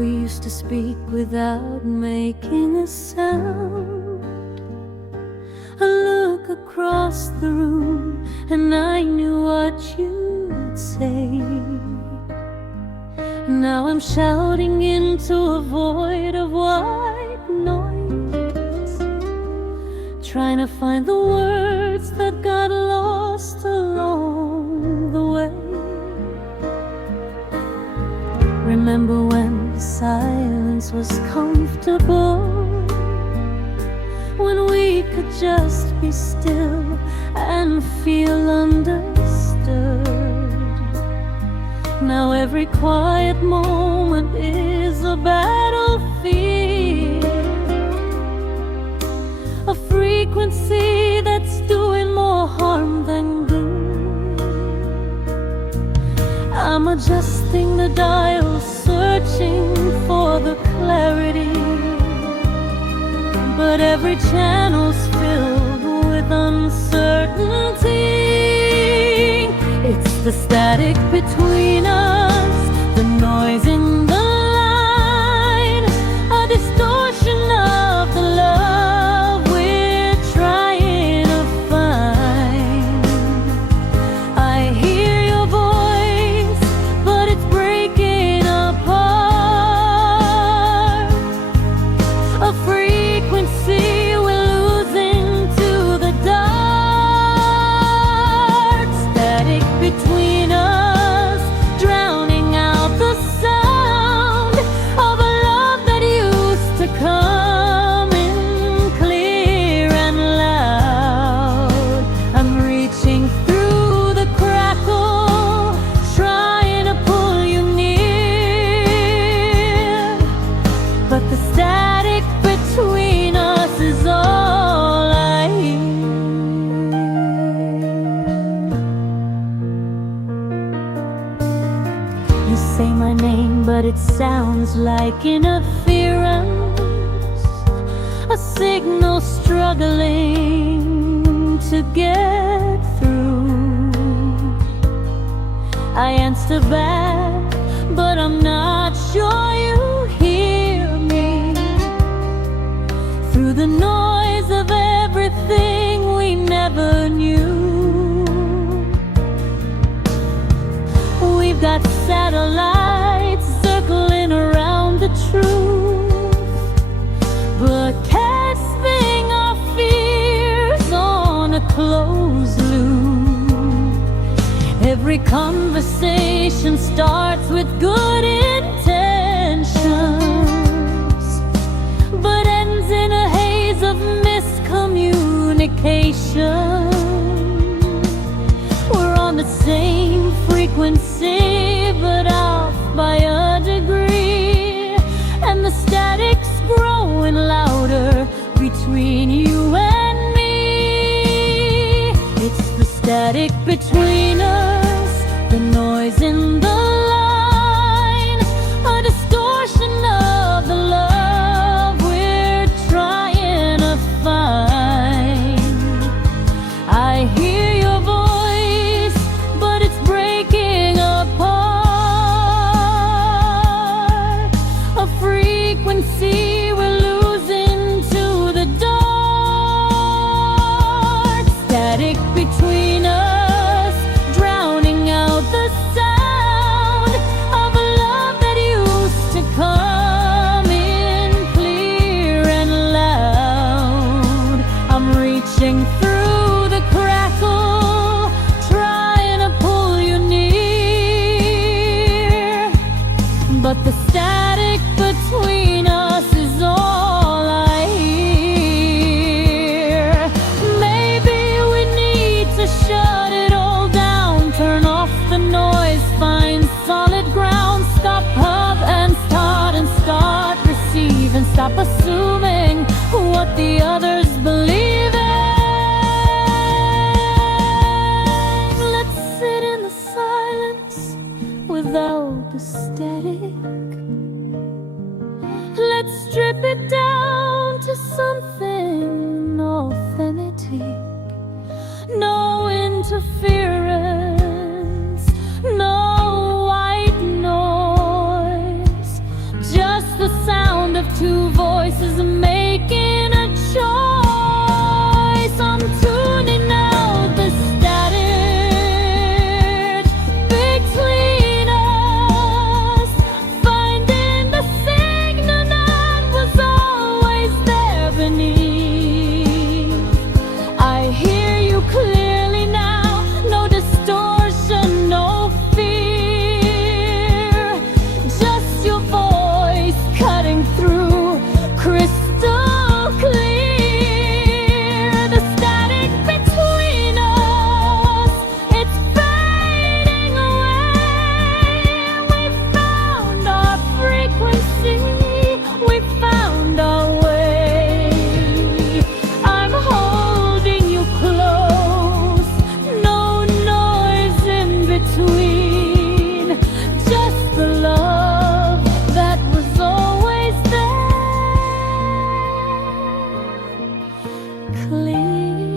We used to speak without making a sound. A look across the room and I knew what you'd say. Now I'm shouting into a void of white noise, trying to find the words that got lost along the way. Remember when the silence was comfortable, when we could just be still and feel understood. Now every quiet moment is a battlefield, a frequency that's doing more harm than good. I'm adjusting the dial, searching for the clarity, but every channel's filled with uncertainty. It's the static between us, the noise in the line, a distortion of the love we're trying to find. I hear your voice, but it's breaking apart. A frequency we're losing to the dark. Static between us, drowning out the sound of a love that used to come in clear and loud. I'm reaching through the crackle, trying to pull you near, but the static between us is all I hear. You say my name, but it sounds like interference, a signal struggling to get through. I answer back, but I'm not sure you hear me. Through the noise of everything we never knew, we've got satellites circling around the truth, broadcasting our fears on a closed loop. Every conversation starts with good intentions, but ends in a haze of miscommunication. We're on the same frequency, but off by a degree, and the static's growing louder between you and me. It's the static between us, the noise in the line, a distortion of the love we're trying to find. I hear your voice, but it's breaking apart. A frequency we're losing to the dark. Static between us, drowning out the sound of a love that used to come in clear and loud. I'm reaching through the crackle, trying to pull you near, but the static between us is all I hear. Maybe we need to shut it all down, turn off the noise, find solid ground, stop hub and start receive, and stop assuming what the others believe in. Let's sit in the silence without the static. Let's strip it down to something authentic. No interference, no white noise, just of two voices making a choice. I'm tuning out the static between us, finding the signal that was always there beneath. I hear you clearly now, no distortion, no fear, just your voice cutting through, crystal clear. The static between us, it's fading away. We found our frequency, we found our way. I'm holding you close, no noise in between, just the love that was always there, clean.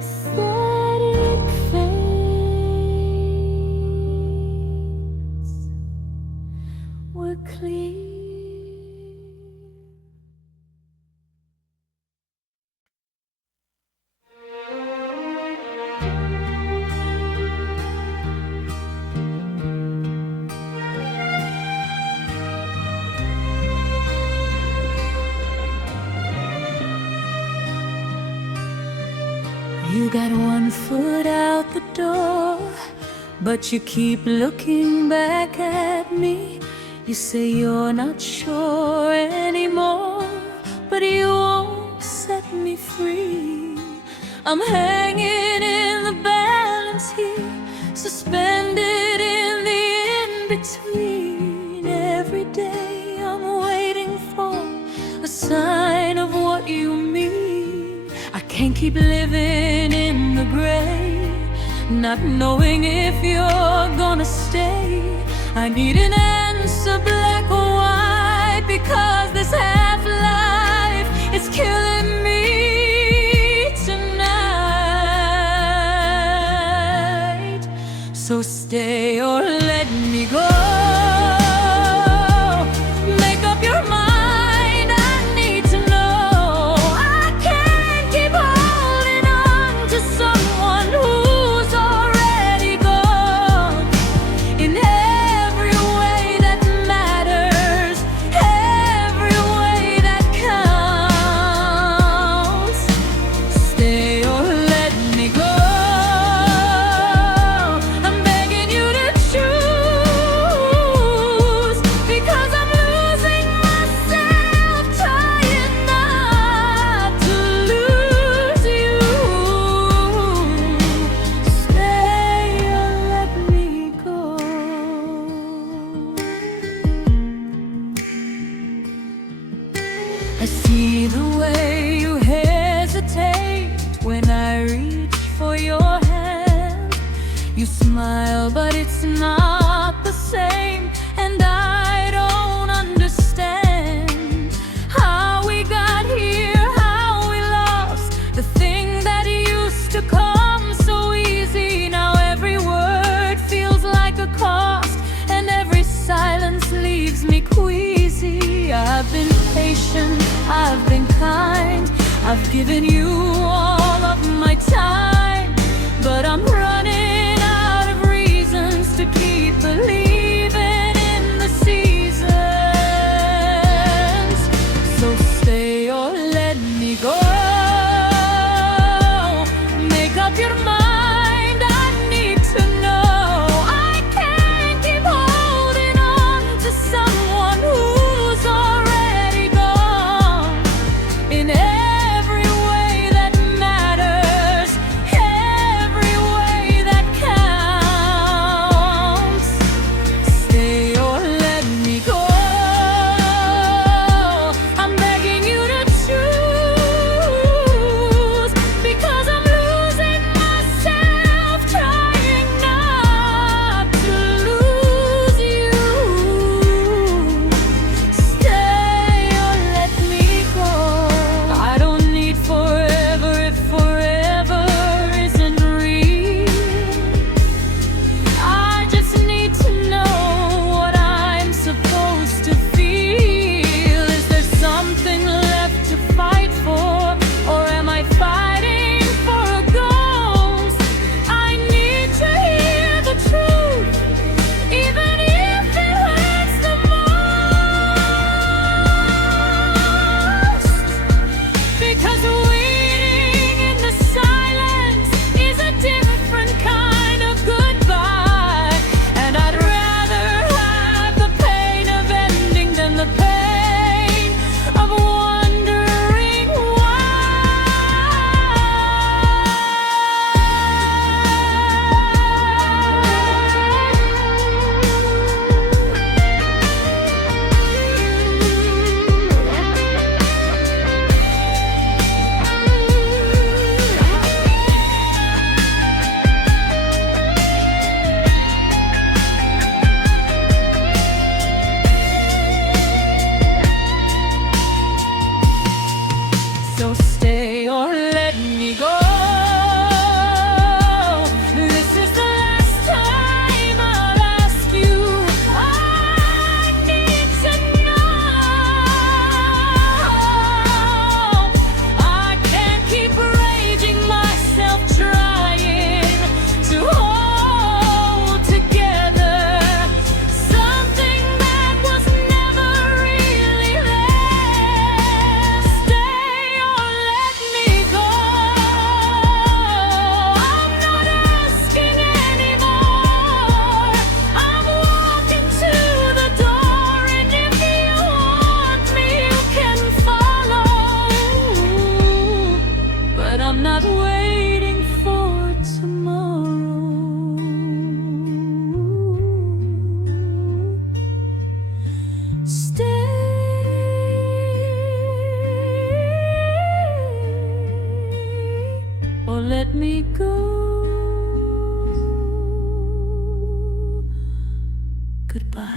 Static fades, we're clear. You got one foot out the door, but you keep looking back at me. You say you're not sure anymore, but you won't set me free. I'm hanging in the balance here, suspended in the in-between. Every day I'm waiting for a sign of what you mean. I can't keep living in the gray, not knowing if you're gonna stay. I need an answer, black or white, because this half-life is killing me tonight. So stay or let me go. Make up your mind, I need to know. I can't keep holding on to someone who's already gone. In every way that matters, every way that counts. Stay or let me go. I'm begging you to choose, because I'm losing myself, trying not to lose you. Stay or let me go. I see the way you hesitate when I reach for your hand. You smile, but it's not the same, and I don't understand how we got here, how we lost the thing that used to come so easy. Now every word feels like a cost, and every silence leaves me queasy. I've been patient, I've been kind, I've given you all of my time, but I'm running out of reasons to keep believing in the seasons. So stay or let me go. Make up your mind, I need to know. I can't keep holding on to someone who's already gone. In every way that matters, every way goodbye.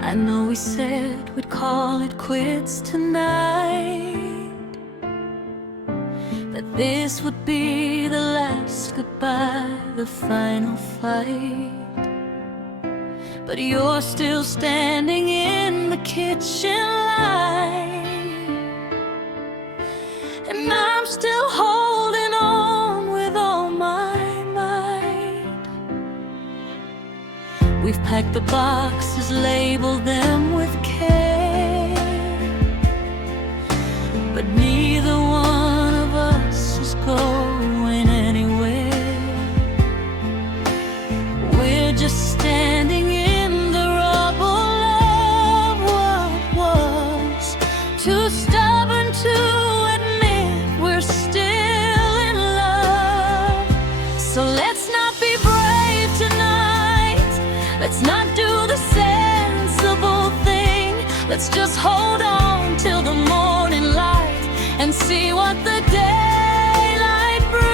I know we said we'd call it quits tonight, that this would be the last goodbye, the final fight. But you're still standing in the kitchen light, and I'm still holding on with all my might. We've packed the boxes, labeled them with care, but neither one of us is going anywhere. We're just standing in the rubble of what was, too stubborn to admit we're still in love. So let's not be brave tonight, let's not do the sensible thing. Let's just hold on till the morning light and see what the daylight brings.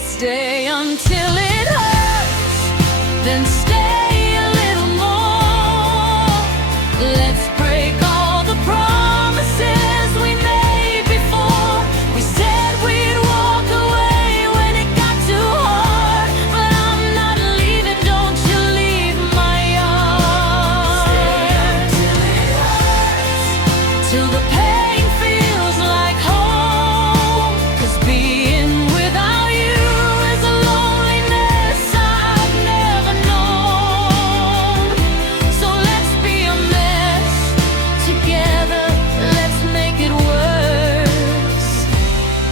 Stay until it hurts, then stay a little more. Let's break all the promises we made before. We said we'd walk away when it got too hard, but I'm not leaving, don't you leave my yard. Stay until it hurts, till the pain feels like home. 'Cause being without you is a loneliness I've never known. So let's be a mess together, let's make it worse.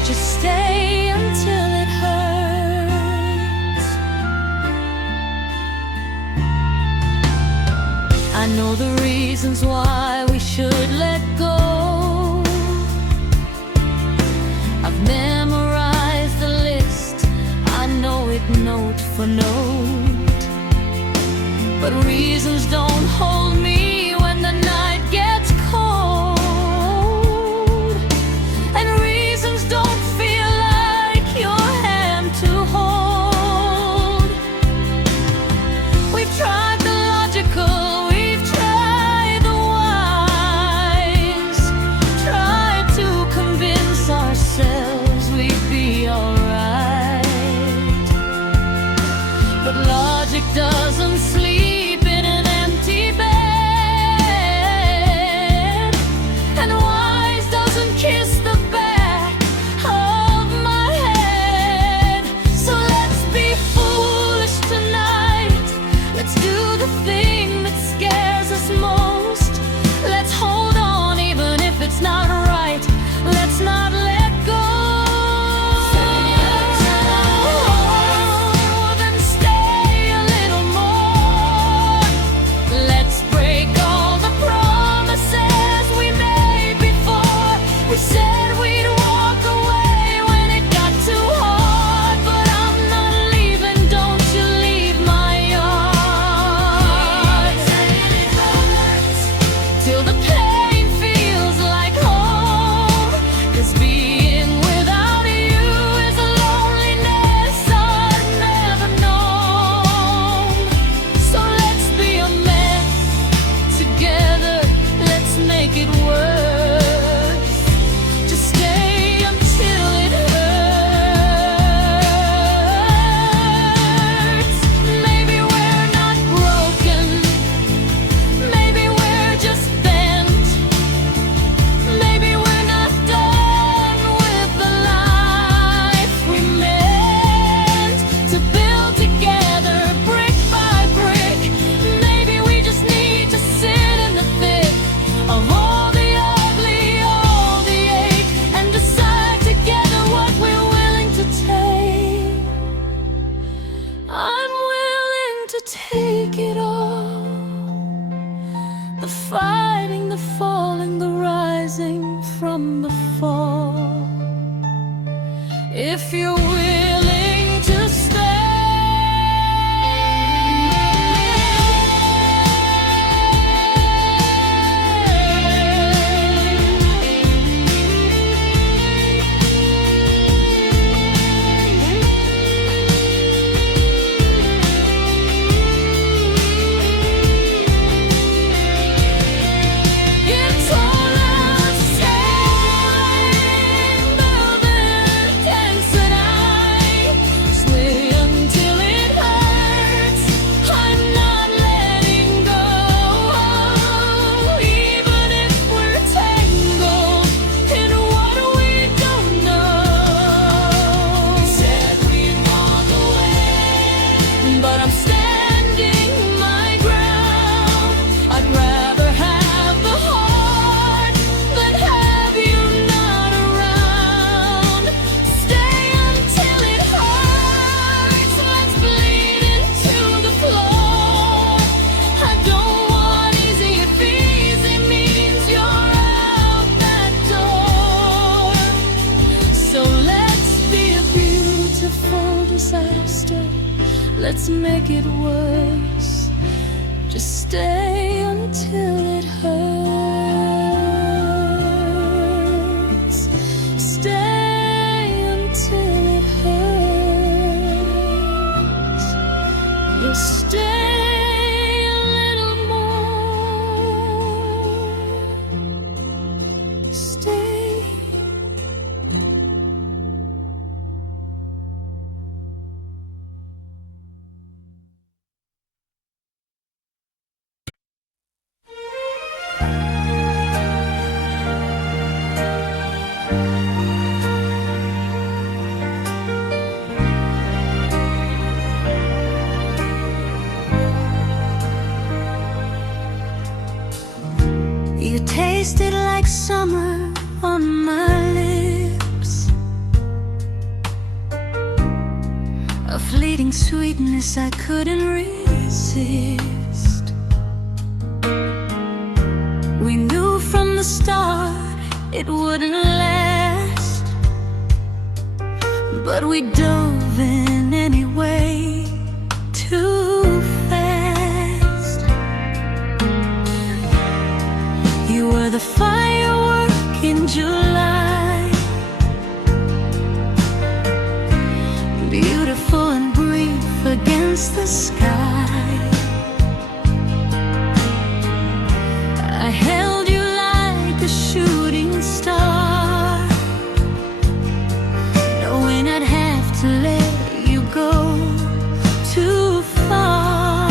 Just stay until it hurts. I know the reasons why we should let go. I've memorized the list, I know it note for note. But reasons don't hold me when the night gets cold, and reasons don't feel like your hand to hold. We've tried the logical, we've tried the wise, tried to convince ourselves we'd be alright. But logic doesn't sleep in an empty bed, and wise doesn't kiss the back of my head. So let's be foolish tonight, let's do the thing that scares us most. Let's hold on even if it's not right, let's not let go. Then stay a little more. Let's break all the promises we made before. We said we'd walk away when it got too hard, but I'm not leaving, don't you leave my yard. Till the pain feels like home. 'Cause being without you is a loneliness I've never known. So let's be a mess together, let's make it worse. Just stay until it hurts. Maybe we're not broken, maybe we're just bent. Maybe we're not done with the life we meant to build together, brick by brick. Maybe we just need to sit in the thick of all the ugly, all the ache, and decide together what we're willing to take. I'm willing to take it all. the fighting, the falling, the rising from the fall. If you're willing to stay, let's make it worse. Just stay until it hurts. Stay until it hurts. You'll stay a little more. Stay. You tasted like summer on my lips, a fleeting sweetness I couldn't resist. We knew from the start it wouldn't last, but we dove in anyway, too fast. You were the firework in July, beautiful and brief against the sky. I held you like a shooting star, knowing I'd have to let you go too far.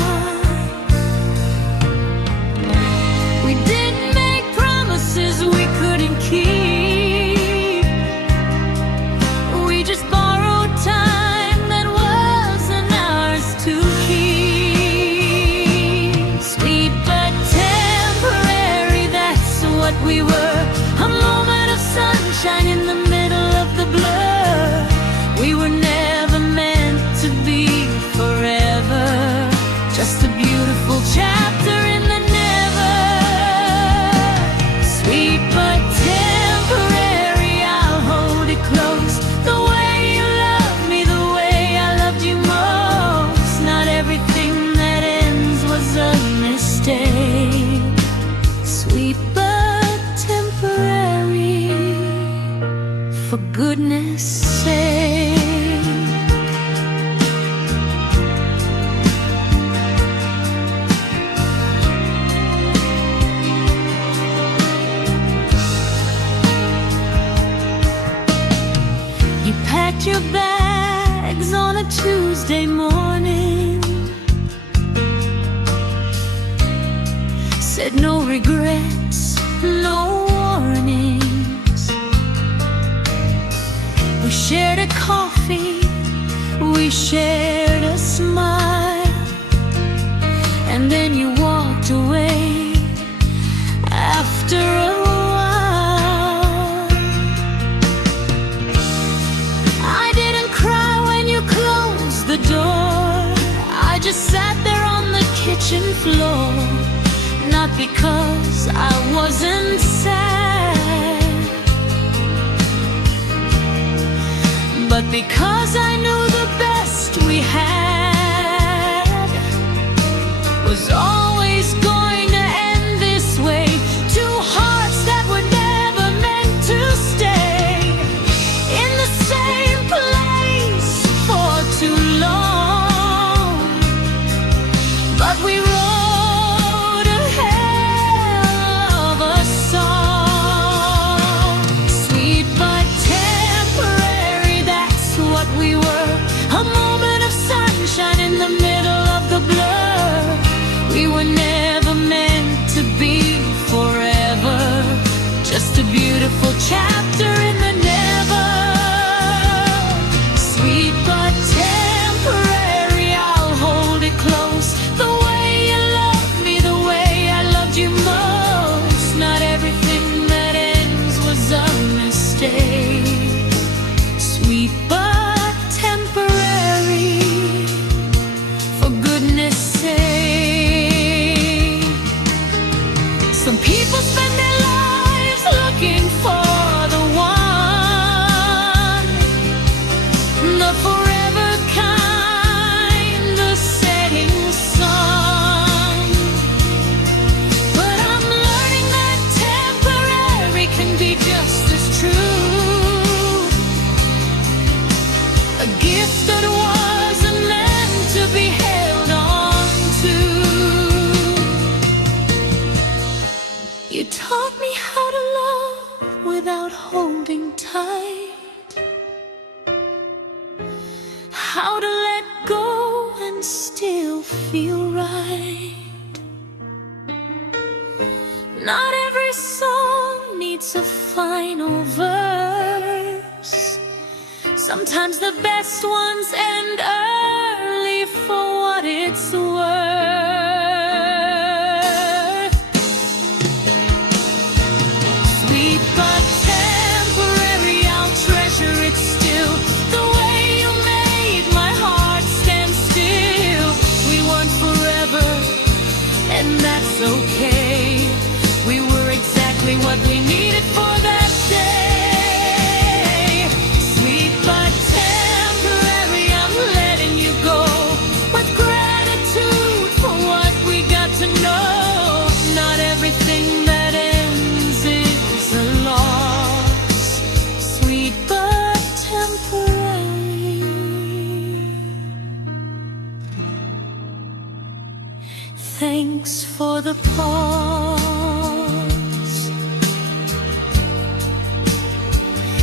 We didn't make promises we couldn't keep. We just borrowed time that wasn't ours to keep. Sweet but temporary, that's what we were. A moment of sunshine in the middle of the blur. We were never meant to be forever, just a beautiful chapter in the never. Sweet but temporary, I'll hold it close, the way you loved me, the way I loved you most. Not everything that ends was a mistake. Sweet but temporary, for goodness sake. You packed your bags on a Tuesday morning, said no regrets, no warnings. We shared a coffee, we shared a smile, and then you walked away after a while. I didn't cry when you closed the door, I just sat there on the kitchen floor, not because I wasn't sad, but because I knew the best we had was always going to end this way. Two hearts that were never meant to stay in the same place for too long. But we wrote a hell of a song, sweet but temporary, that's what we were. A moment of sunshine in the middle of the blur. We were never meant to be forever, just a beautiful chapter in the never. Sweet but temporary, I'll hold it close, the way you loved me, the way I loved you most. Not everything that ends was a mistake. Sweet but temporary, for goodness sake. Some people spend their lives looking for the one, the forever kind, the setting sun. But I'm learning that temporary can be just as true, a gift that wasn't meant to be held on to. You taught me how to love without holding tight, how to let go and still feel right. Not every song needs a final verse. Sometimes the best ones end early for what it's worth. Sweet but temporary, I'll treasure it still, the way you made my heart stand still. We weren't forever, and that's okay. We were exactly what we needed for that day. Sweet but temporary, I'm letting you go with gratitude for what we got to know. Not everything that ends is a loss. Sweet but temporary. Thanks for the pause,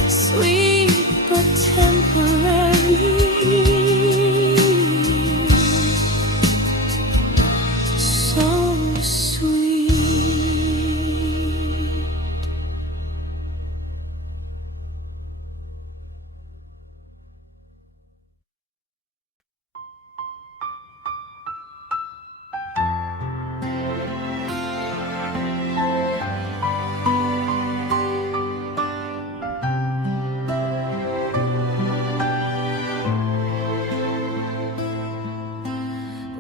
sweet but temporary, so sweet.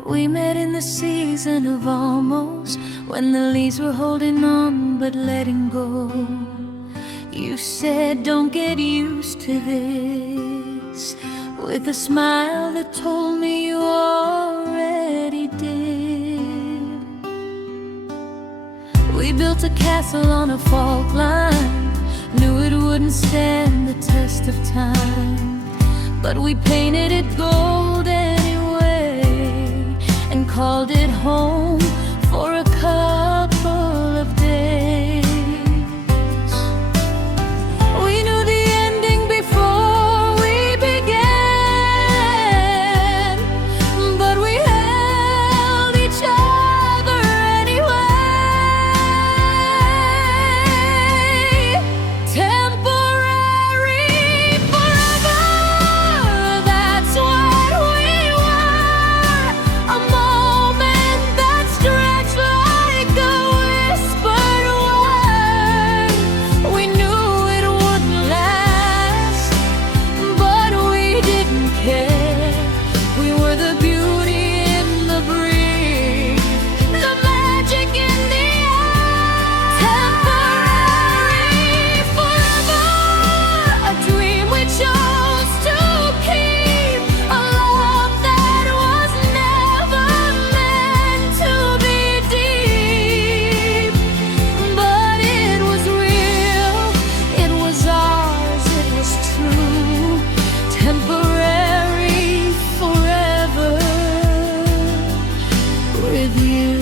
We met in the season of almost, when the leaves were holding on but letting go. You said, don't get used to this, with a smile that told me you already did. We built a castle on a fault line, knew it wouldn't stand the test of time, but we painted it gold anyway and called it home for a couple of days. We knew the ending before we began, but we held each other anyway. Temporary, forever, that's what we were. A moment that with you.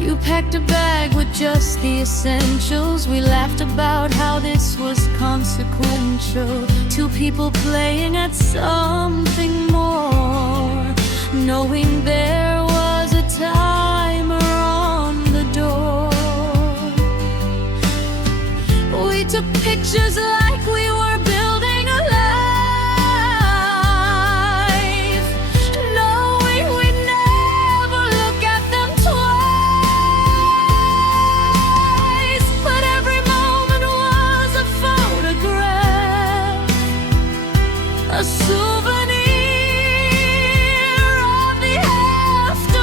You packed a bag with just the essentials. We laughed about how this was consequential. Two people playing at something more, knowing there was a timer on the door. We took pictures like we were building a life, knowing we'd never look at them twice. But every moment was a photograph, a souvenir of the aftermath.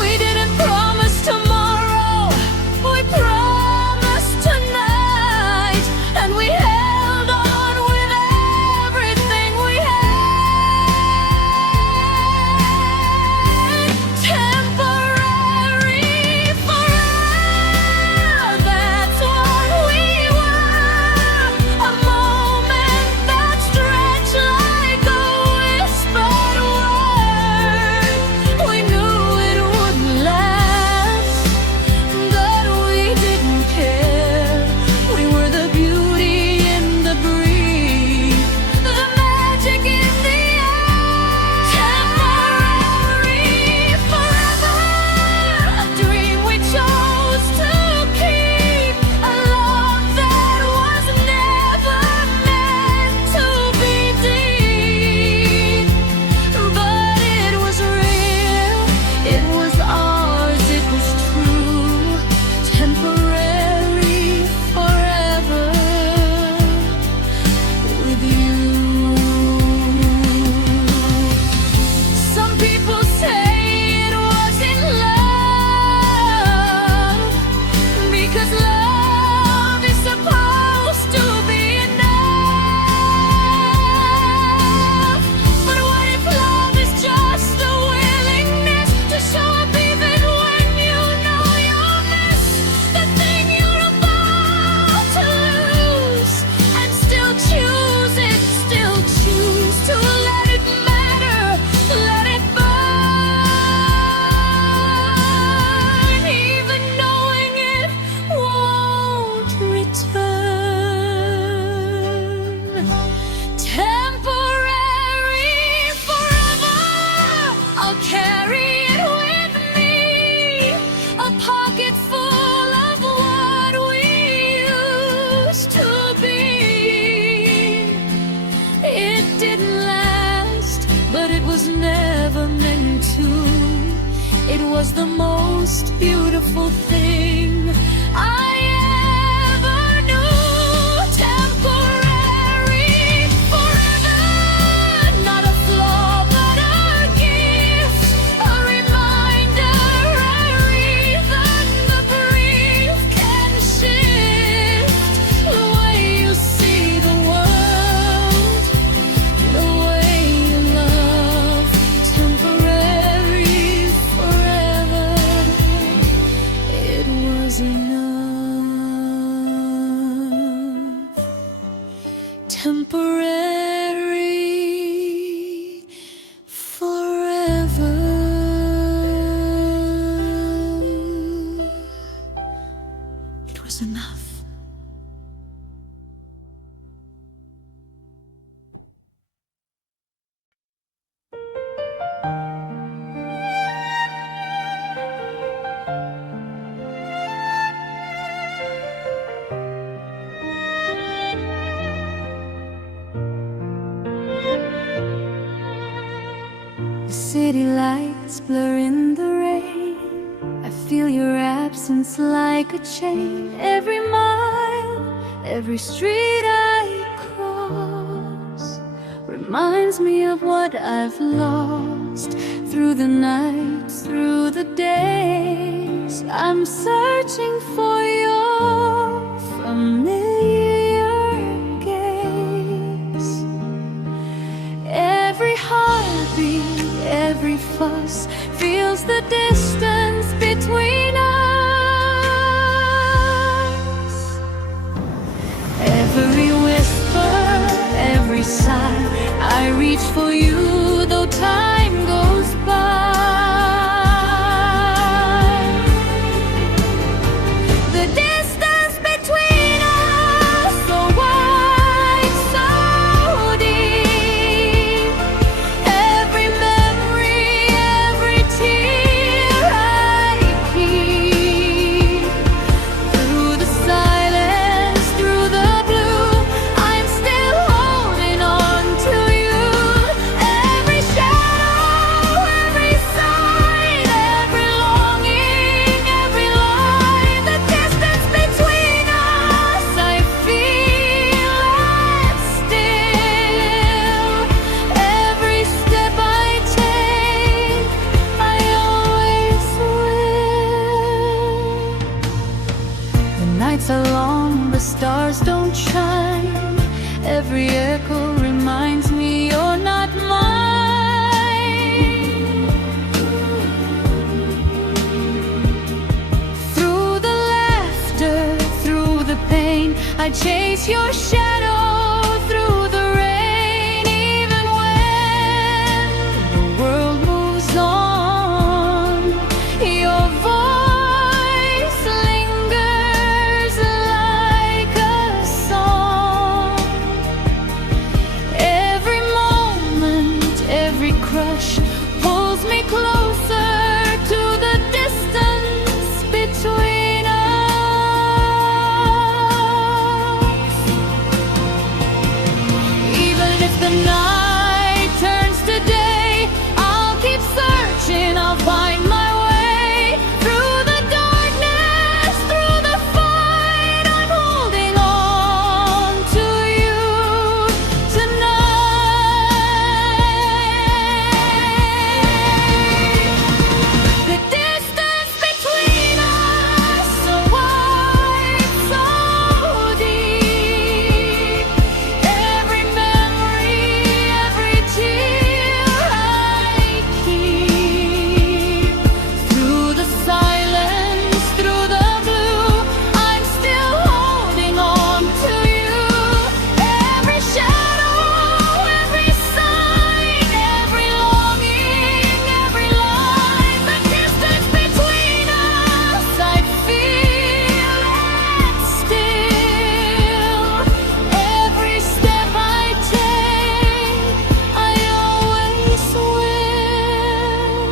We didn't promise tomorrow, we promised tonight, and we held on with everything we had. Temporary forever, that's what we were. A moment that stretched like a whispered word. We knew it wouldn't last, but we didn't care. We were the beauty in the breeze, the magic in the air. Temporary forever, a dream we chose to keep, a love that was never meant to be deep. But it was real, it was ours, it was true. Temporary forever with you. Some people say it wasn't love, because love is supposed to be enough. But what if love is just the willingness to show up even when you know you're missed, the thing you're about to lose, and still choose it, still choose to let it matter, let it burn, even knowing it won't return. Temporary forever, I'll carry it with me, a pocket full of what we used to be. It didn't last, but it was never meant to. It was the most beautiful thing I ever knew. Temporary forever, not a flaw but a gift, a reminder every even the brief can shift the way you see the world, the way you love. Temporary forever, it was enough. Temporary forever. It was enough. The city lights blur in the rain. I feel your absence like a chain. Every mile, every street I cross reminds me of what I've lost. Through the nights, through the days, I'm searching for your familiar gaze. Every heartbeat, every fuss feels the distance between us. Every whisper, every sigh, I reach for you though time goes by. The distance between us so wide, so deep. Every memory, every tear I keep. Through the silence, through the blue, I'm still holding on to you. Every shadow, every sigh, every longing, every lie. The distance between us, I feel it still. Every step I take, I always will. The nights are long, the stars don't shine. Every echo reminds me you're not mine. Through the laughter, through the pain, I chase your shadow through the rain. Even when the world moves on, your voice lingers like a song. Every moment, every crush pulls me closer to the distance between us. Even if the night turns to day, I'll keep searching, I'll find my way. Through the darkness, through the fight, I'm holding on to you tonight. The distance between us so wide, so deep. Every memory, every tear I keep. Through the silence, through the blue, I'm still holding on to you. Every shadow, every sign, every longing, every lie. The distance between us, I feel it still. Every step I take, I always will.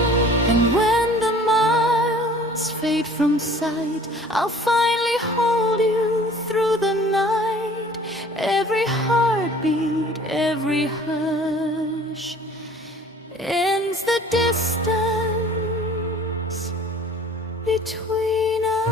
And when the miles fade from sight, I'll finally hold you through the night. Every heartbeat, every hush ends the distance between us.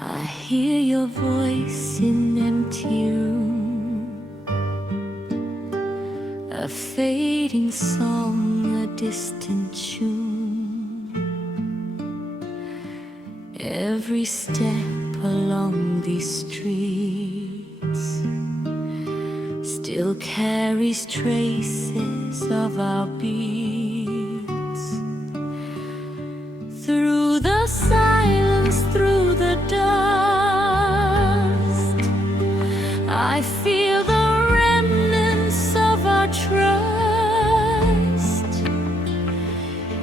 I hear your voice in empty room, a fading song, a distant tune. Every step along these streets still carries traces of our beats. Through the silence, through the dust, I feel the remnants of our trust.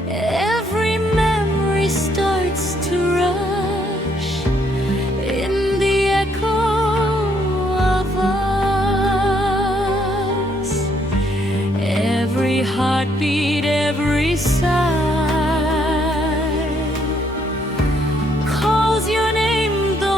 Every memory starts to rush in the echo of us. Every heartbeat, every sigh calls your name, though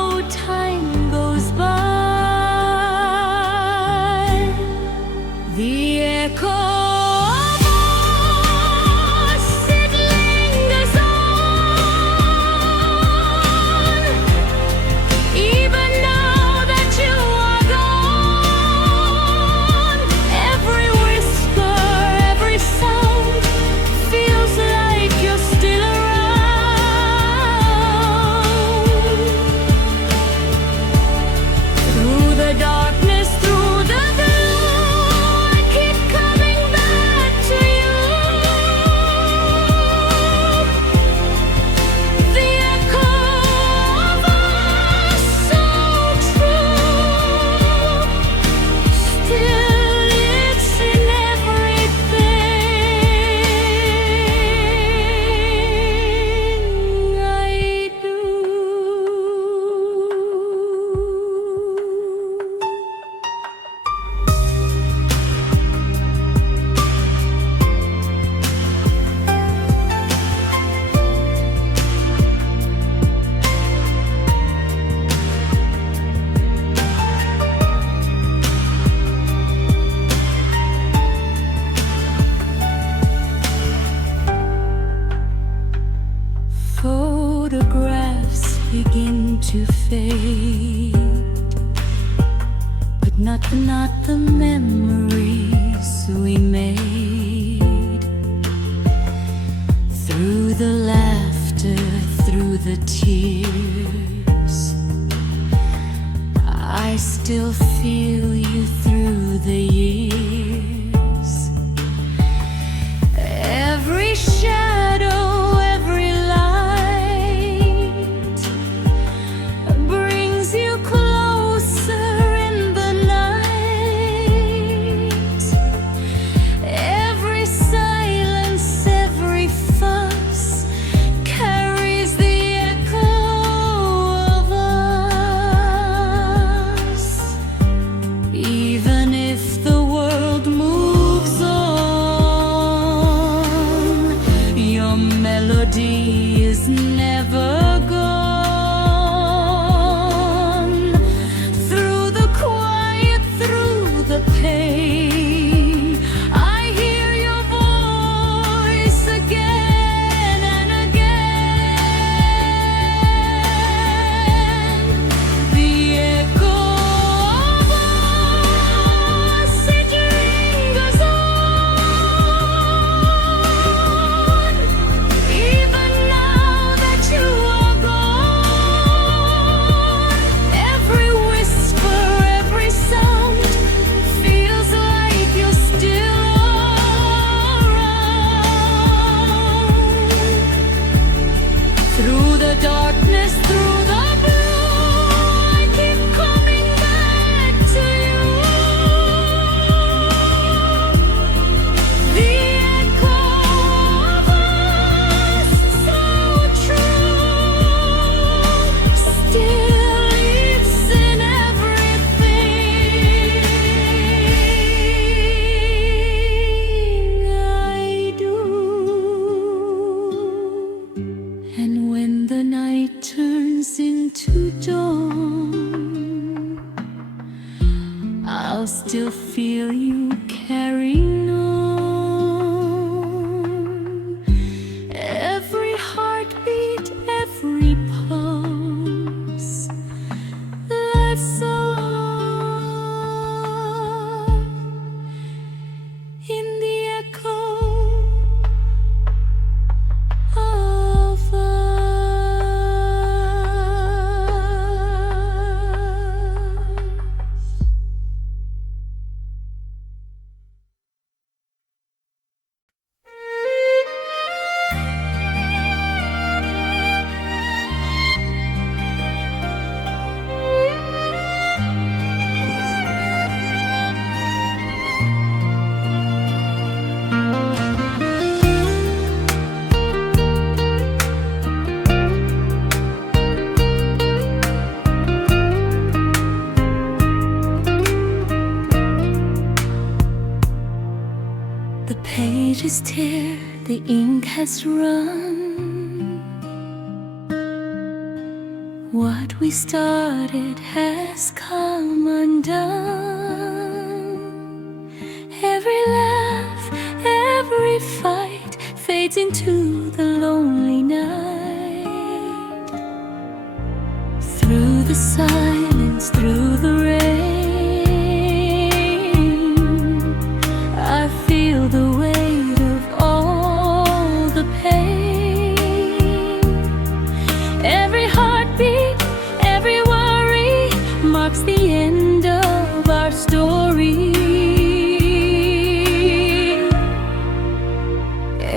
fade, but not the memories we made. Through the laughter, through the tears, I still feel you through the years. Every shadow, every light brings you closer in the night. Every silence, every fuss carries the echo of us. Even if the world moves on, your melody is never gone. Through the quiet, through the pain, I hear your voice again and again. The echo of us, it lingers on. Even now that you are gone, every whisper, every sound feels like you're still around. Through the darkness, through the blue, I keep coming back to you. The echo of us, so true, still lives in everything I do. And when the night turns into dawn, I'll still feel you carrying on. Every heartbeat, every pulse, life's so long in the echo of us. The pages tear, the ink has run. What we started has come undone. Every laugh, every fight fades into the lonely night. Through the silence, through the rain, I feel the weight of all the pain. Every heartbeat, every worry marks the end of our story.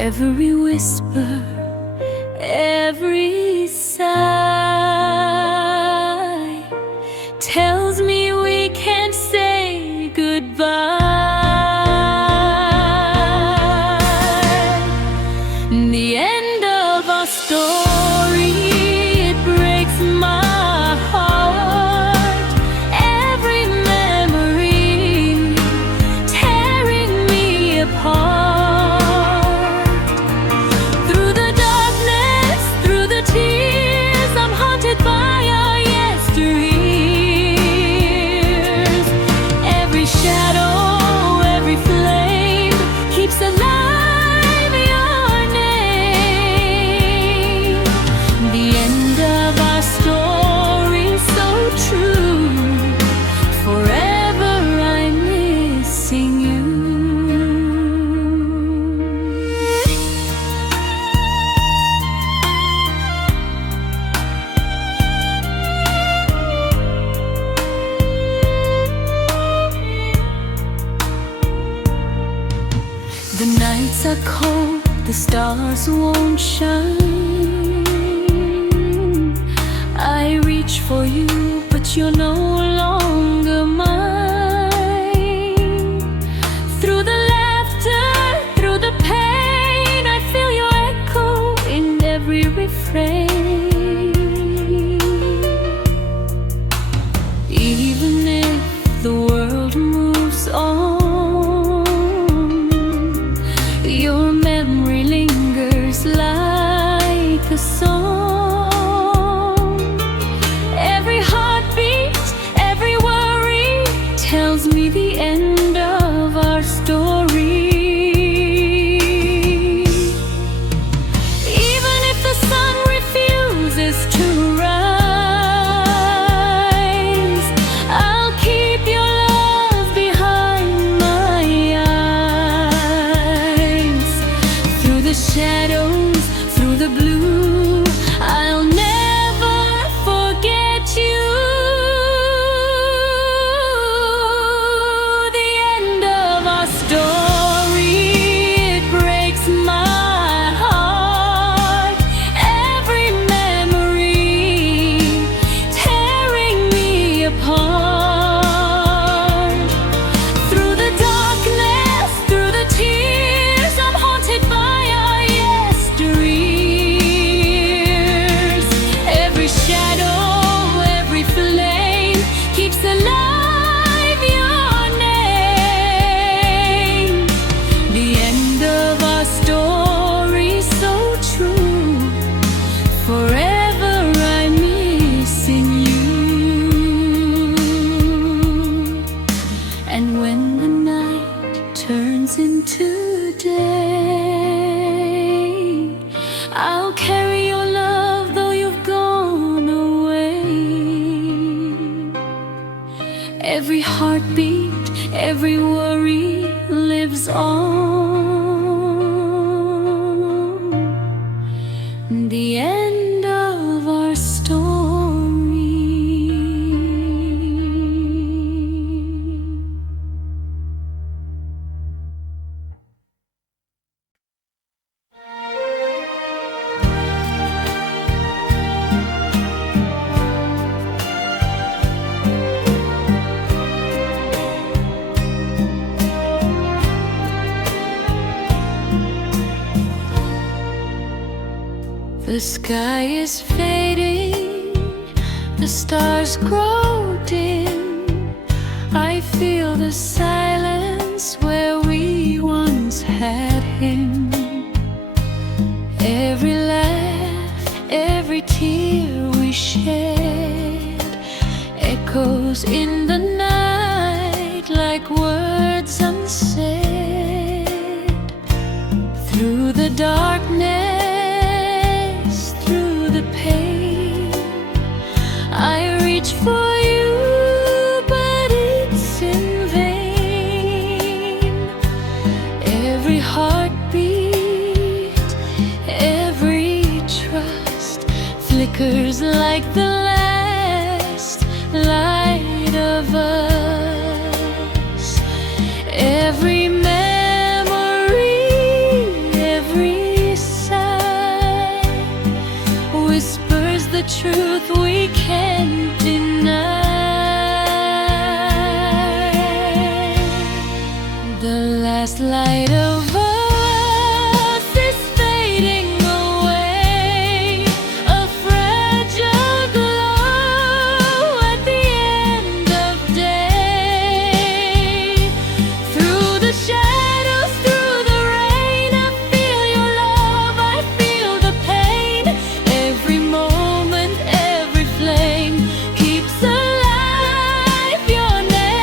Every whisper, every sigh tells me we can't say goodbye. The end of our story, it breaks my heart. Every memory tearing me apart. Through nights are cold, the stars won't shine. I reach for you, but you're no longer mine. Through the laughter, through the pain, I feel your echo in every refrain. Even if the world moves on, your memory lingers like a song. Every heartbeat, every worry tells me the end of our story. Even if the sun refuses to rise, I'll keep your love behind my eyes. Through the shadows, through the blue, I'll never forget you. The end of our story, it breaks my heart. Every memory tearing me apart. Through the darkness, through the tears, I'm haunted by our yesteryears. Every shadow, every flame keeps alive your name. The end of our story, so true. Forever I'm missing you. And when the night turns into day, I'll carry your love though you've gone away. Every heartbeat, every worry lives on. The end of our story. The sky is fading, the stars grow dim. I feel the silence where we once had him. Every laugh, every tear we shared echoes in the night like words unsaid. Through the darkness, through the pain, I reach for you, but it's in vain. Every heartbeat, every trust flickers like the last light of us. Every memory, every sigh whispers the truth we can't deny. The last light of us is fading away, a fragile glow at the end of day. Through the shadows, through the rain, I feel your love, I feel the pain. Every moment, every flame keeps alive your name.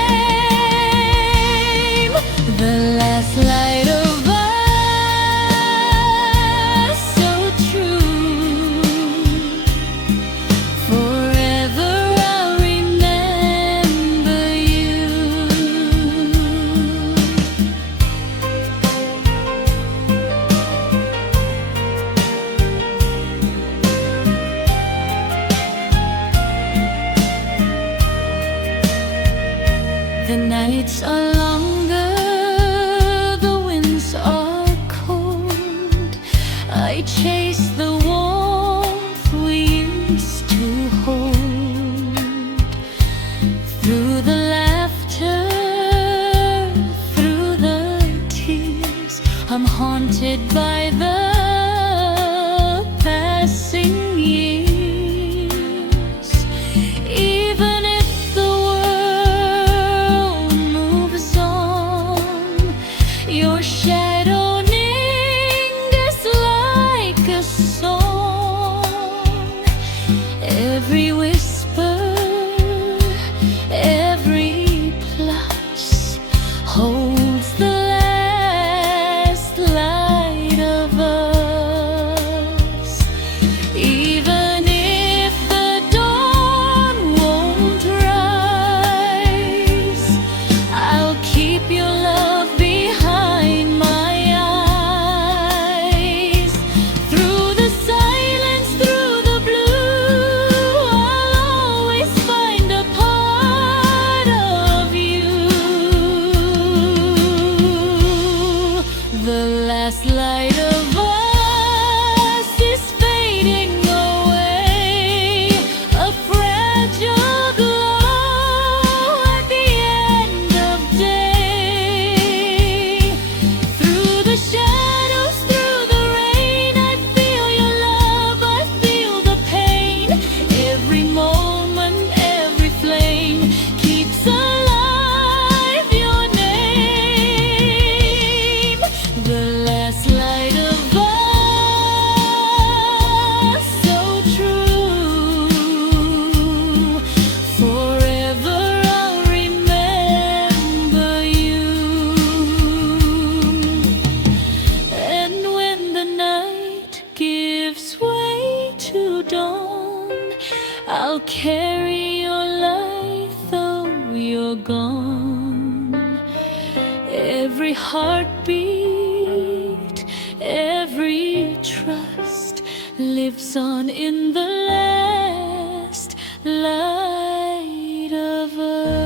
The last light of us, so true. Forever I'll remember you. The nights are longer, the winds are cold. gone. Every heartbeat, every trust lives on in the last light of us.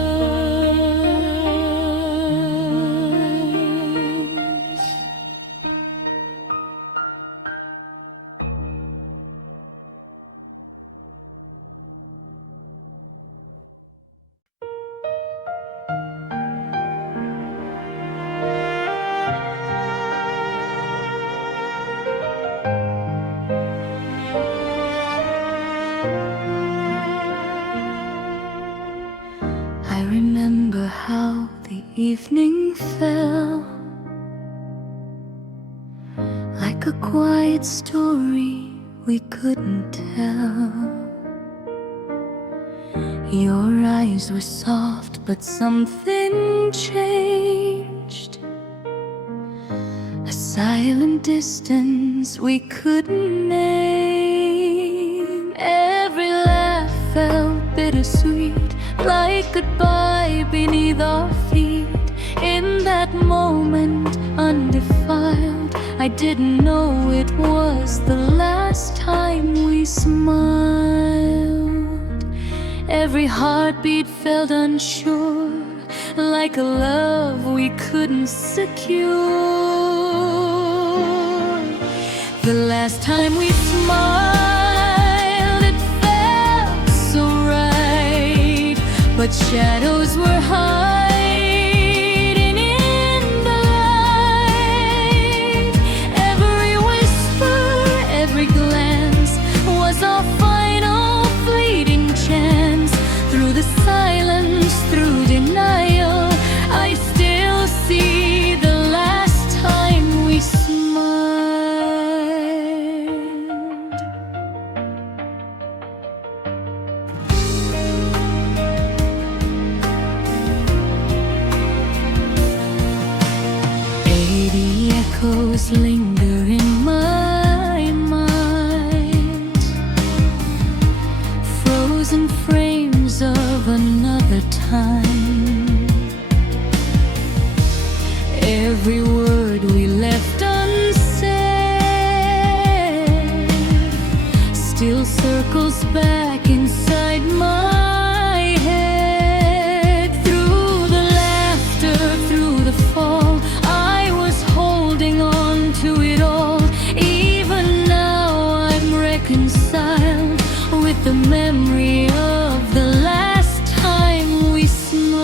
I remember how the evening fell, like a quiet story we couldn't tell. Your eyes were soft, but something changed. A silent distance we couldn't name. Every laugh felt bittersweet, like goodbye beneath our feet. In that moment, undefiled, I didn't know it was the last time we smiled. Every heartbeat felt unsure, like a love we couldn't secure. The last time we smiled, it felt so right, but shadows were hiding in the light. Every whisper, every glance was our final fleeting chance. Through the silence, through denial, I still see the last time we smiled. Echoes linger in my mind, frozen frames of another time. Every word we left unsaid still circles back inside my head. Through the laughter, through the fall, I was holding on to it all. Even now I'm reconciled with the memory of the last time we smiled.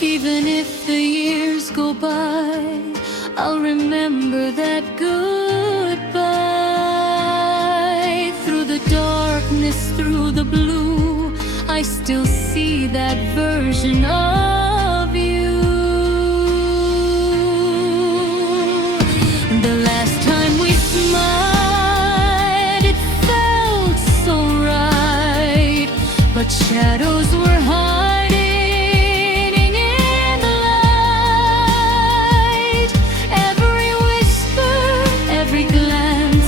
Even if the years go by, I'll remember that goodbye. Through the darkness, through the blue, I still see that version of you. The last time we smiled, it felt so right, but shadows were hiding in the light. Every whisper, every glance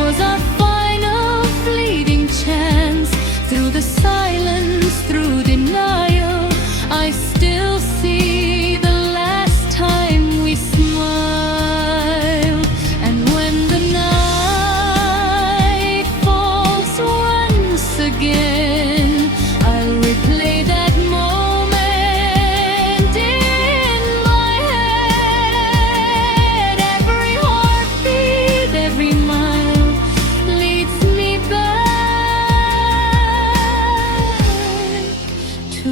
was our final fleeting chance. Through the silence, through denial, I still see the last time we smiled. And when the night falls once again, I'll replay that moment in my head. Every heartbeat, every mile leads me back to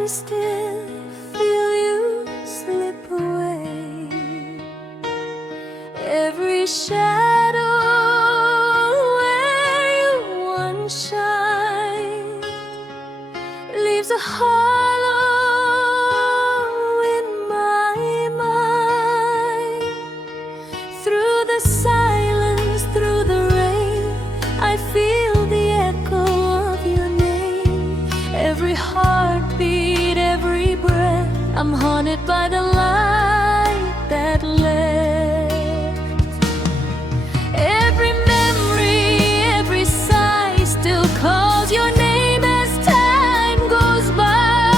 and still feel you slip away. Every shadow where you once shined leaves a hollow in my mind. Through the silence, through the rain, I feel the echo of your name. Every heartbeat, every breath, I'm haunted by the light that left. Every memory, every sigh still calls your name as time goes by.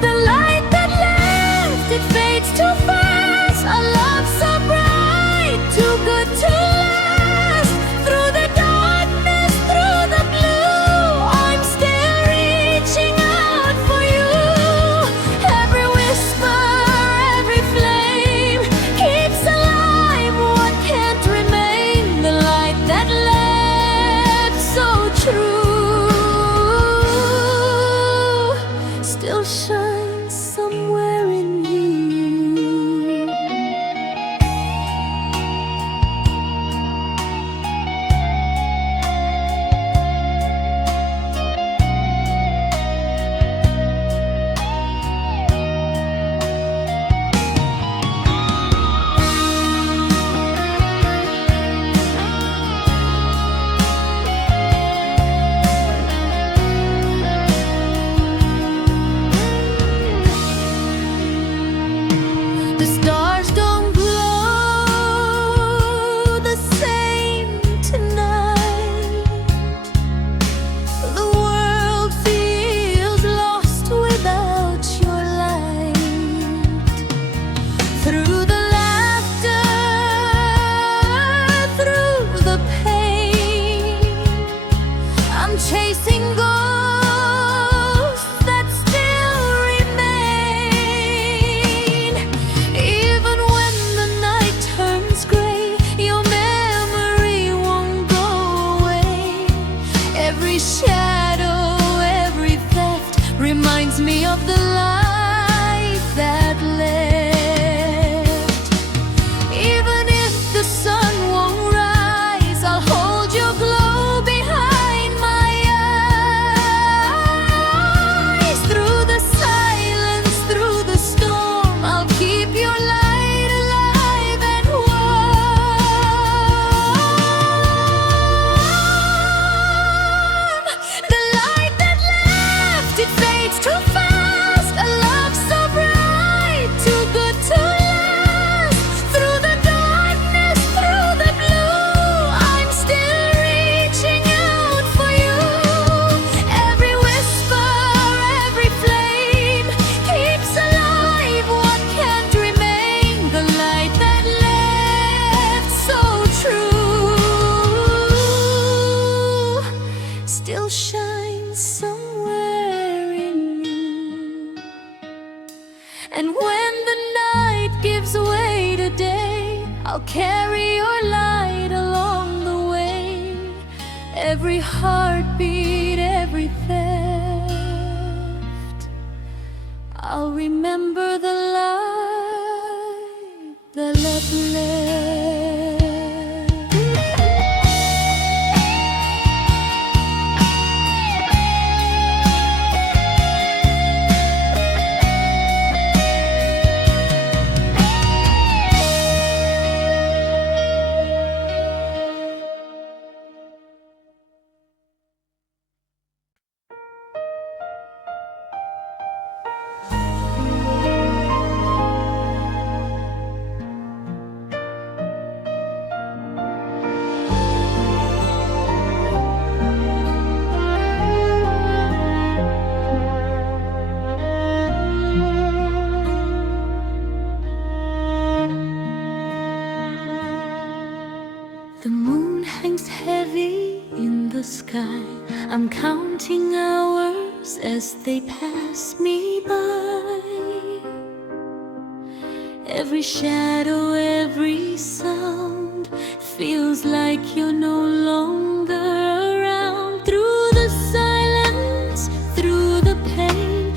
The light that left, it fades too fast. A love so bright, too good to last. Through the darkness, through the blue, I'm still reaching out for you. Every whisper, every flame keeps alive what can't remain. The light that left so true still shines somewhere in you. The stars don't glow the same tonight. The world feels lost without your light. Through the laughter, through the pain, I'm chasing ghosts that still remain. Even when the night turns gray, your memory won't go away. Every shadow, every theft reminds me of the life that left. Even if the sun won't rise, I'll hold your glow behind my eyes. Through the silence, through the storm, I'll keep your light alive and warm. The light that left, it fades too fast. A love so bright, too good to last. Through the darkness, through the blue, I'm still reaching out for you. Every whisper, every flame keeps alive what can't remain. The light that left so true still shines somewhere in you. And when the night gives way to day, I'll carry your light along the way. Every heartbeat, every theft, I'll remember the light that left. The moon hangs heavy in the sky. I'm counting hours as they pass me by. Every shadow, every sound feels like you're no longer around. Through the silence, through the pain,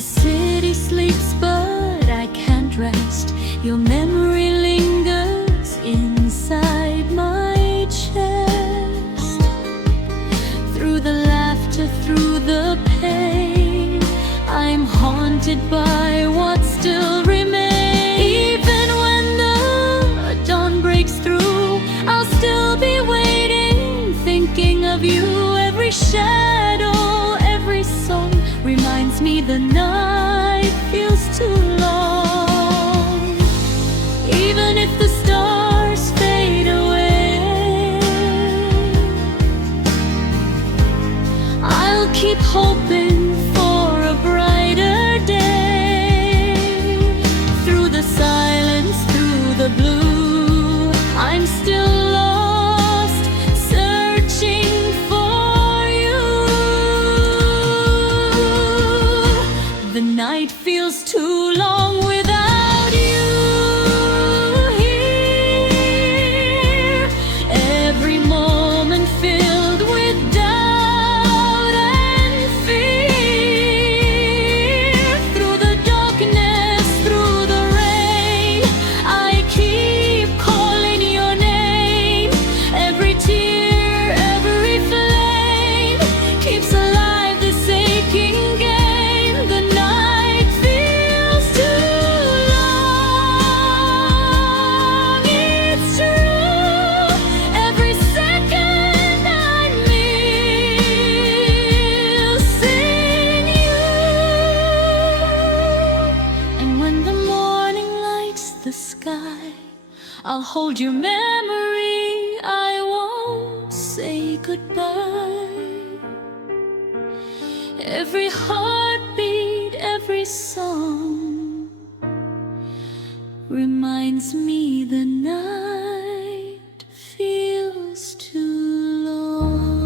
The city sleeps, but I can't rest. Your memory lingers inside my chest. Through the laughter, through the pain, I'm haunted by what still remains. Even when the dawn breaks through, I'll still be waiting, thinking of you. Every shadow, every song reminds me the night feels too long. Even if the stars fade away, I'll keep hoping for a brighter day. Through the silence, through the blue, I'm still lost, searching for you. The night feels too long without you here. Every moment filled with doubt and fear. Through the darkness, through the rain, I keep calling your name. Every tear, every flame keeps alive this aching game. The night feels too long. It's true. Every second I'm missing you. And when the morning lights the sky, I'll hold your memory. I won't say goodbye. Every heartbeat, every song reminds me the night feels too long.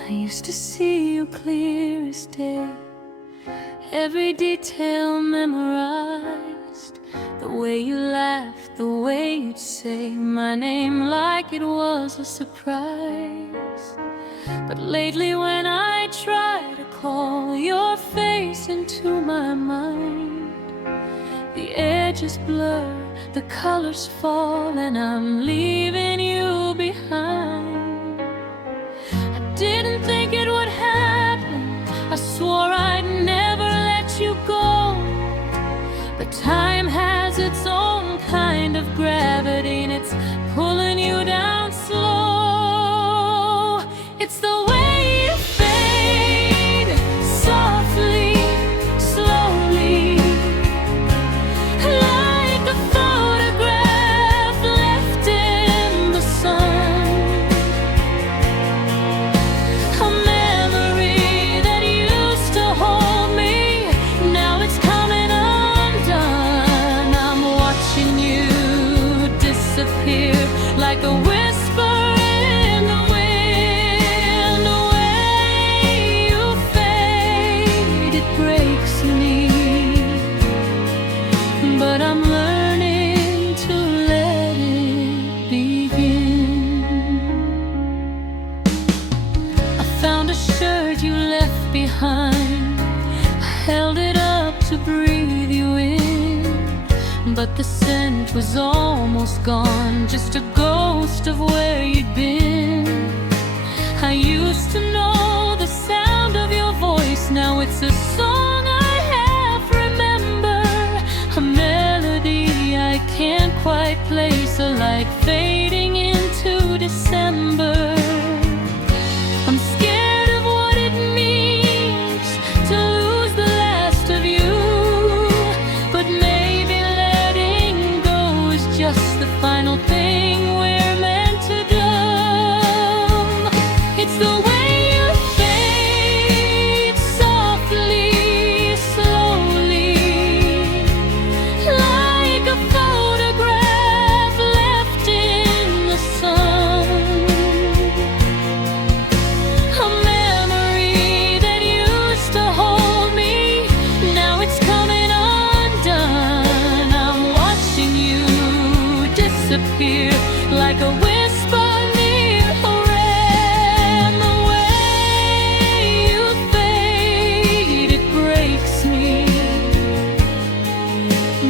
I used to see you clear as day, every detail memorized. The way you laughed, the way you'd say my name like it was a surprise. But lately when I try to call your face into my mind, the edges blur, the colors fall, and I'm leaving you behind. Didn't think it would happen, I swore I'd never let you go. But time has its own kind of gravity, and it's pulling you down slow. It's the way you fade, softly, slowly, like a photograph left in the sun. A memory that used to hold me, now it's coming undone. I'm watching you disappear like a whisper in the wind. The way you fade, it breaks me, but I'm learning to let it begin. I found a shirt you left behind, I held it up to breathe you in, but the scent was almost gone, just a ghost of where you'd been. I used to know the sound of your voice, now it's a song I half remember, a melody I can't quite place, a light fading into December. I'm scared of what it means to lose the last of you, but maybe letting go is just the final thing we're meant to do. It's the way you fade, softly, slowly, like a photograph disappear like a whisper near a rain. The way you fade, it breaks me,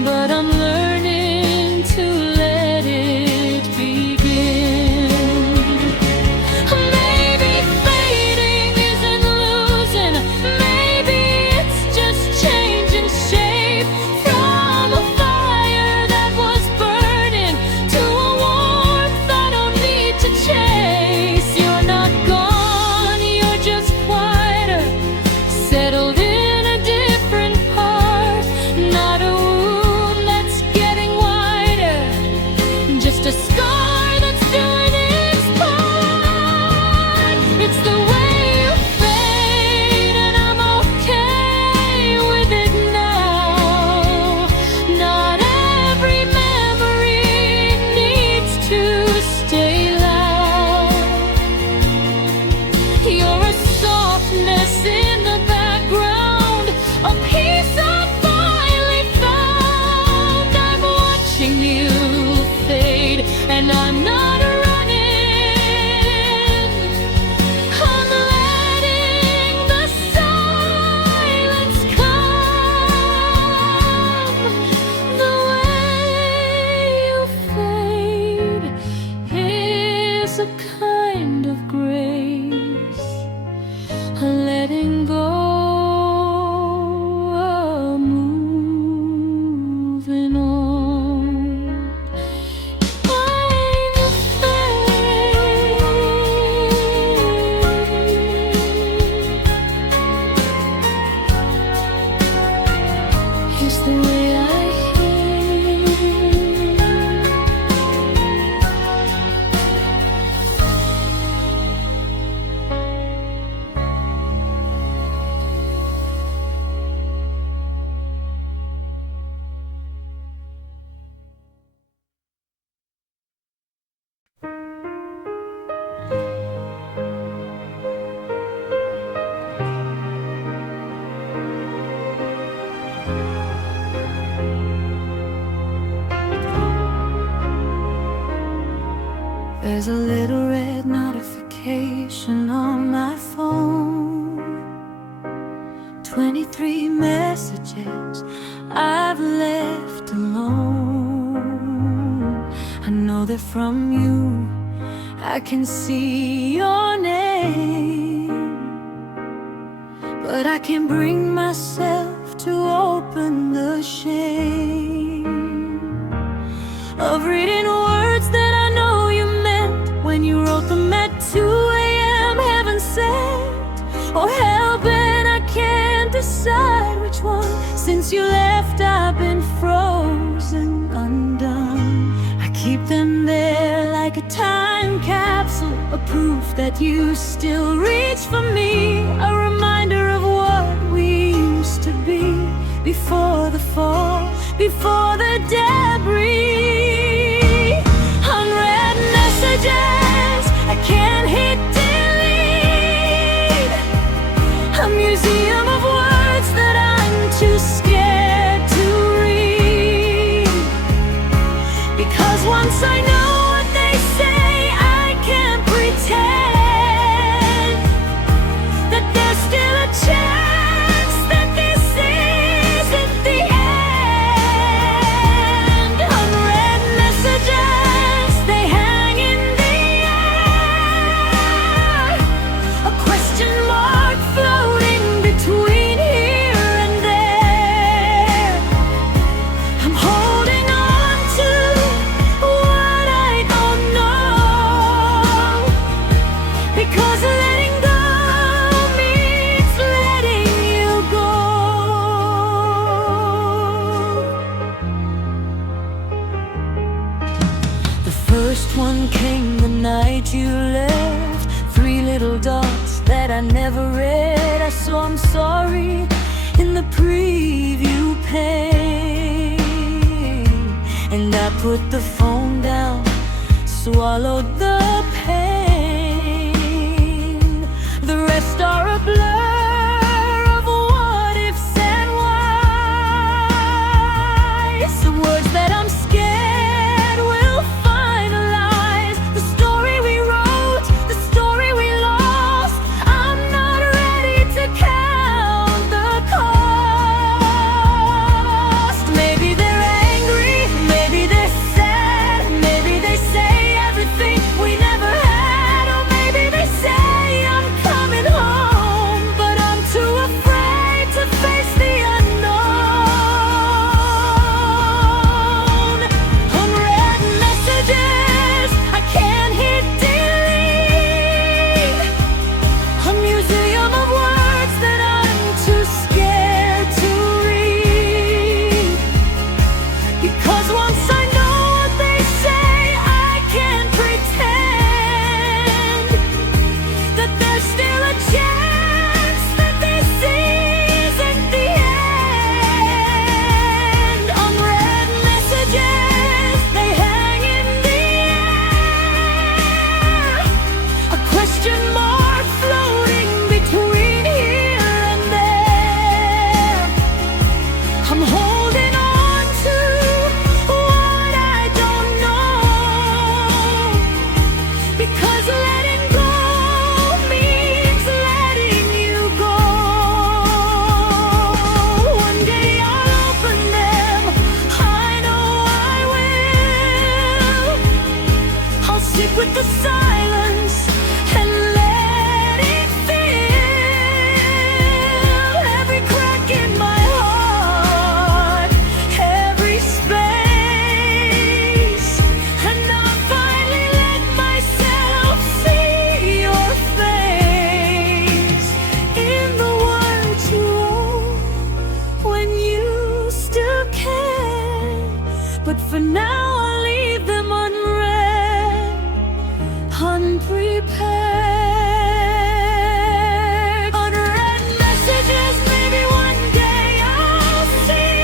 but I'm learning to let it begin. Maybe fading isn't losing, maybe it's just changing shape from a fire that was burning to a warmth I don't need to chase. You're not gone, you're just quieter, settled in a different part. Not a wound that's getting wider, just a scar that's doing its part. It's the way you fade, and I'm okay with it now. Not every memory needs to stay loud. You're a softness in the background, a piece I finally found. I'm watching you fade, and I'm not running. I'm letting the silence come. The way you fade is a kind of grace, a letting go, a moving on. When you fade, it's the way I hear. There's a little red notification on my phone. 23 messages I've left alone. I know they're from you, I can see your name, but I can't bring myself to open the shame of reading words that I know you meant when you wrote them at 2 a.m. Heaven sent or hell bent, I can't decide which one. Since you left, I've been frozen, undone. I keep them there like a time capsule, a proof that you still reach for me, a reminder of what we used to be before the fall, before the debris. Unread messages I can't hit delete, a museum of words that I'm too scared to read. Because once I know what they say, I can't pretend that there's still a chance that this isn't the end. Unread messages, they hang in the air, a question mark floating between here and there. I'm holding on to what I don't know, because letting go means letting you go. The first one came the night you left, 3 little dots that I never read. I saw I'm sorry in the preview pane, and I put the phone down, swallowed the pain. The rest are a blur of what ifs and whys, some words that I'm scared will find with the silence and let it fill every crack in my heart, every space. And I finally let myself see your face in the words you wrote when you still can. But for now I'll leave them unread, unprepared. Unread messages, maybe one day I'll see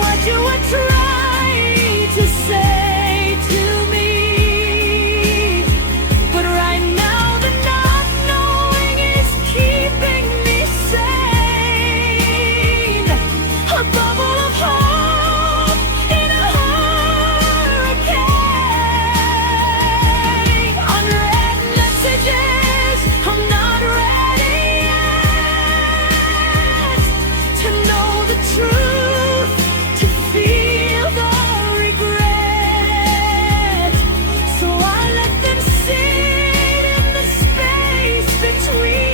what you were trying to say to me. But right now the not knowing is keeping me sane. A bubble of hope in a hurricane. Unread messages, I'm not ready yet to know the truth, to feel the regret. So I let them sit in the space between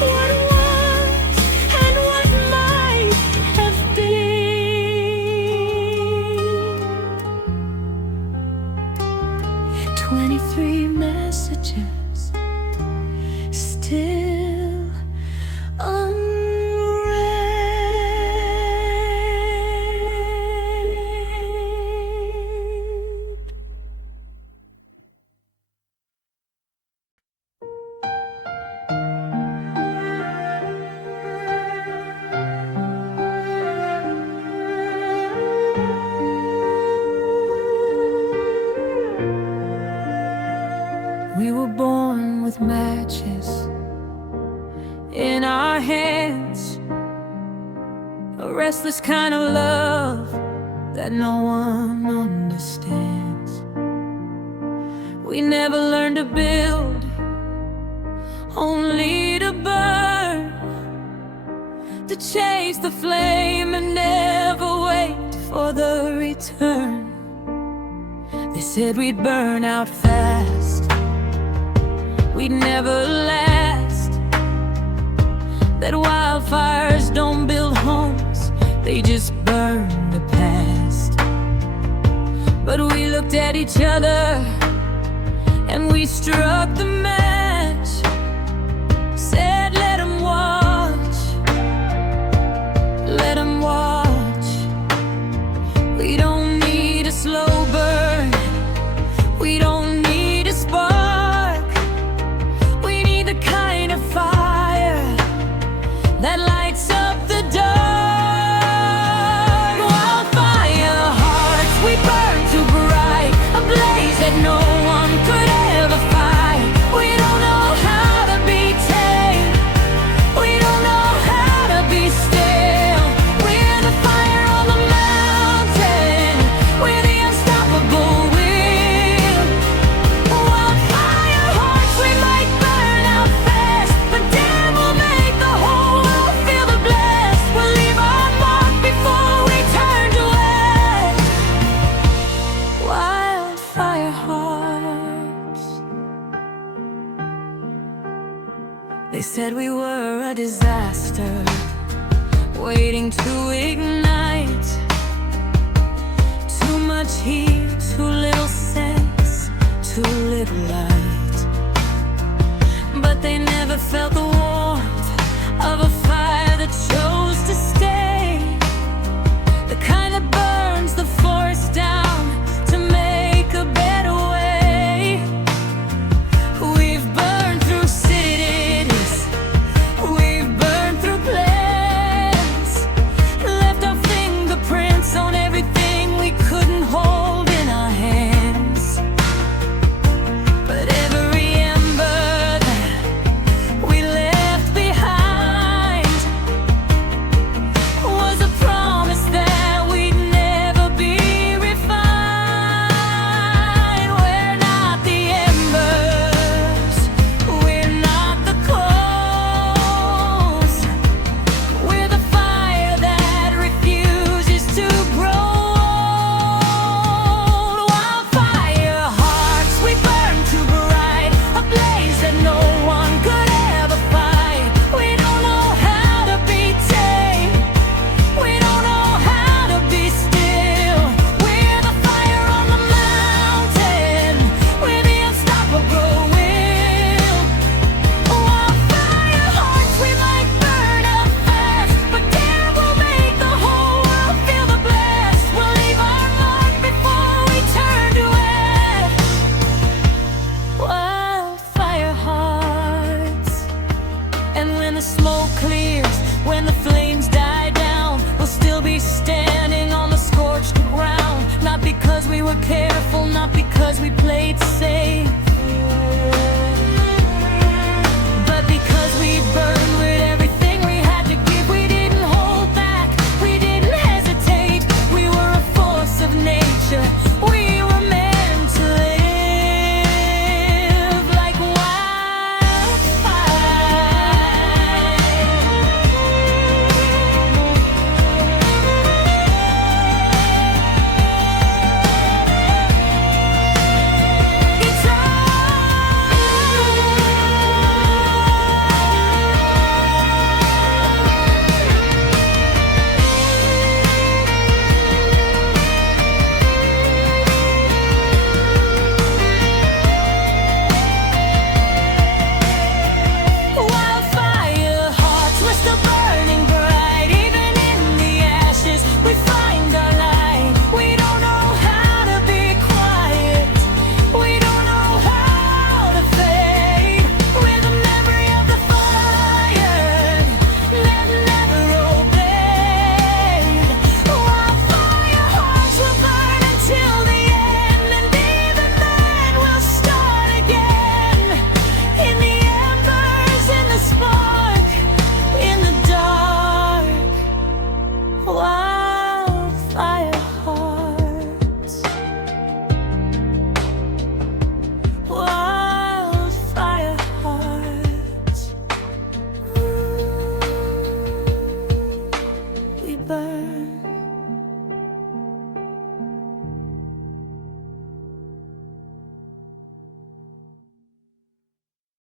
what was and what might have been. 23 messages still unread. We were born with matches in our hands, a restless kind of love that no one understands. We never learned to build, only to burn, to chase the flame and never wait for the return. They said we'd burn out fast, we'd never last, that wildfires don't build homes, they just burn the past. But we looked at each other and we struck the match, said let 'em watch, let 'em watch. We don't need a slow burn, we don't need a spark, we need the kind of fire that lights up the dark. Wildfire hearts, we burn too bright, a blaze that no one could ever fight. We don't know how to be tame, we don't know how to be still. We're the fire on the mountain, we're the unstoppable will. Wildfire hearts, we might burn out fast, but damn, we'll make the whole world feel the blast. We'll leave our mark before we turn to ash. Wildfire hearts. They said we were a disaster, waiting to ignite. Too much heat, too little sense, too little light. But they never felt the warmth of a fire that chose to stay, the kind that burns the forest down to make a better way. We've burned through cities, we've burned through plans, were careful, not because we played safe.